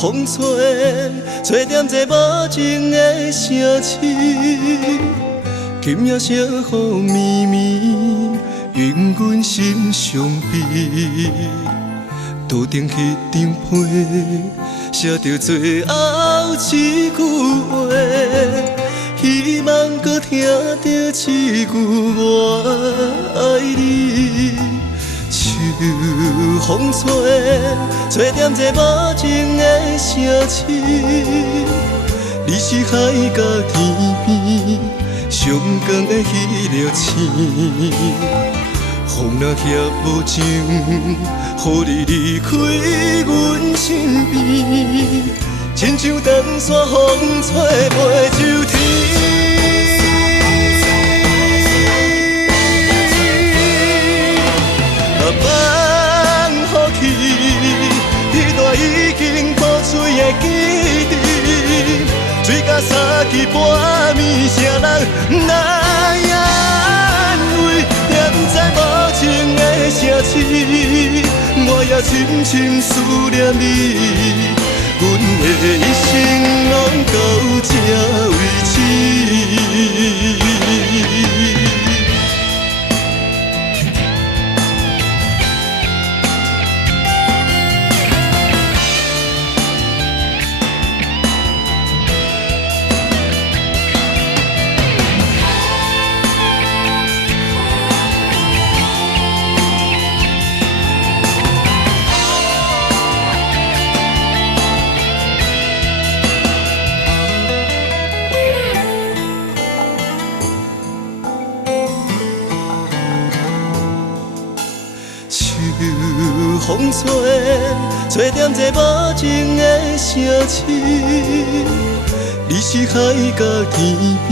风吹，吹点这无情的城市。今夜小雨绵绵，引阮心伤悲。桌顶迄张被，写着最后一句话，希望搁听到一句我爱你。秋风吹，吹点这无情的城市。你是海角天边上光的迄粒星，风若遐无情，予你离开阮身边，亲像长线风吹袂走天。放予去，彼段已经破碎的记忆，水甲三更半暝，谁人来安慰？念在无情的城市，我也深深思念你，阮的一生拢到这为止。风吹，吹点这无情的城市。你是海角天边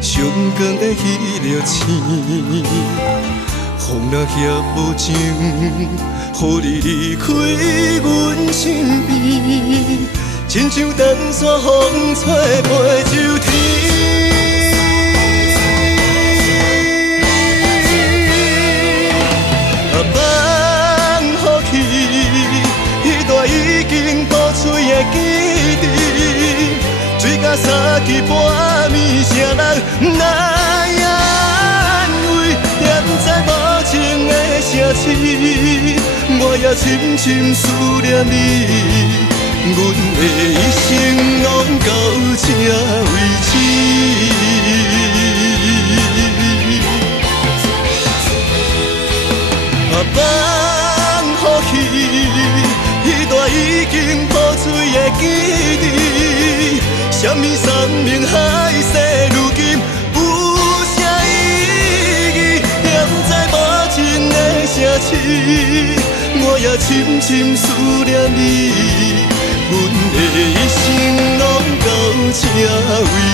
上光的迄粒星，风若遐无情，予你离开阮身边，亲像长线风吹袂走天。已经破碎的记忆，水甲三更半暝，谁人来安慰？念在无情的城市，我也深深思念你，阮的一生拢到这为止。放予去。彼段已经破碎的记忆，什么山盟海誓，如今有啥意义？念在无情的城市，我也深深思念你，阮的一生拢到这为止。